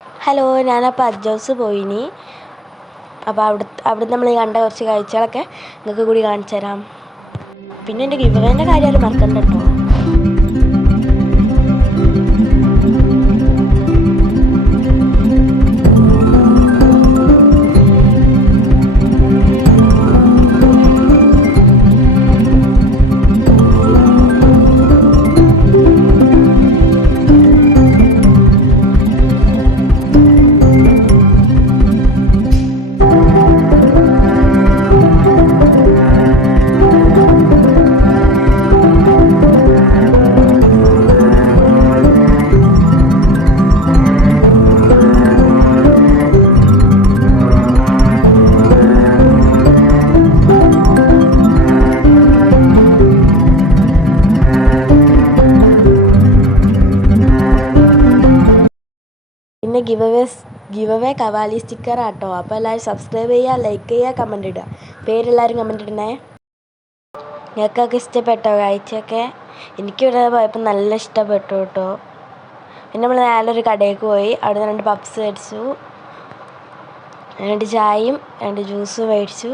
Hello, ഞാനപ്പോൾ അജ്ജോസ് പോയിനി. അപ്പോൾ അവിടെ നമ്മൾ കണ്ട കുറച്ച് കാഴ്ചകളൊക്കെ നിങ്ങൾക്ക് കൂടി കാണിച്ചു തരാം. പിന്നെ എൻ്റെ ഗിവവേൻ്റെ കാര്യം ആരും മറക്കണ്ട കേട്ടോ. പിന്നെ ഗിവ് അവേ കവാലി സ്റ്റിക്കർ ആട്ടോ. അപ്പോൾ എല്ലാവരും സബ്സ്ക്രൈബ് ചെയ്യുക, ലൈക്ക് ചെയ്യുക, കമൻറ്റ് ഇടുക. പേരെല്ലാവരും കമൻറ്റ് ഇടണേ. നിങ്ങൾക്കൊക്കെ ഇഷ്ടപ്പെട്ടോ കാഴ്ചയൊക്കെ? എനിക്കിവിടെ പോയപ്പോൾ നല്ല ഇഷ്ടപ്പെട്ടു കേട്ടോ. പിന്നെ നമ്മൾ നല്ലൊരു കടയിലേക്ക് പോയി. അവിടെ നിന്ന് 2 പപ്സ് മേടിച്ചു, 2 ചായയും 2 ജ്യൂസും മേടിച്ചു.